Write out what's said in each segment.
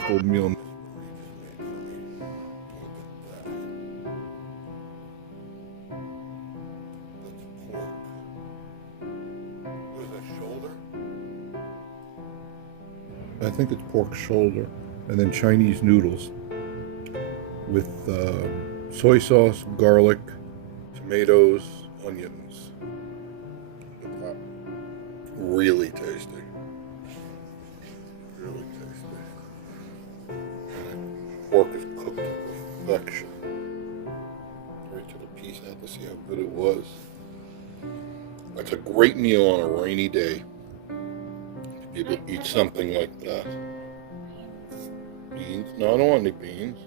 wonderful meal. I think it's pork shoulder, and then Chinese noodles with soy sauce, garlic, tomatoes, onions. Really tasty. Really tasty. And pork is cooked to perfection. Right to the piece. I had to see how good it was. That's a great meal on a rainy day. You could eat something like that. Beans? No, I don't want any beans.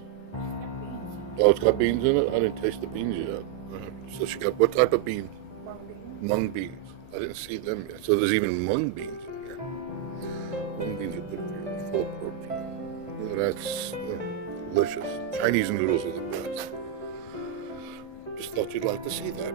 Oh, it's got beans in it? I didn't taste the beans yet. So she got what type of beans? Mung beans. I didn't see them yet. So there's even mung beans in here. Mung beans are good for you, full of protein. Oh, that's delicious. Chinese noodles are the best. Just thought you'd like to see that.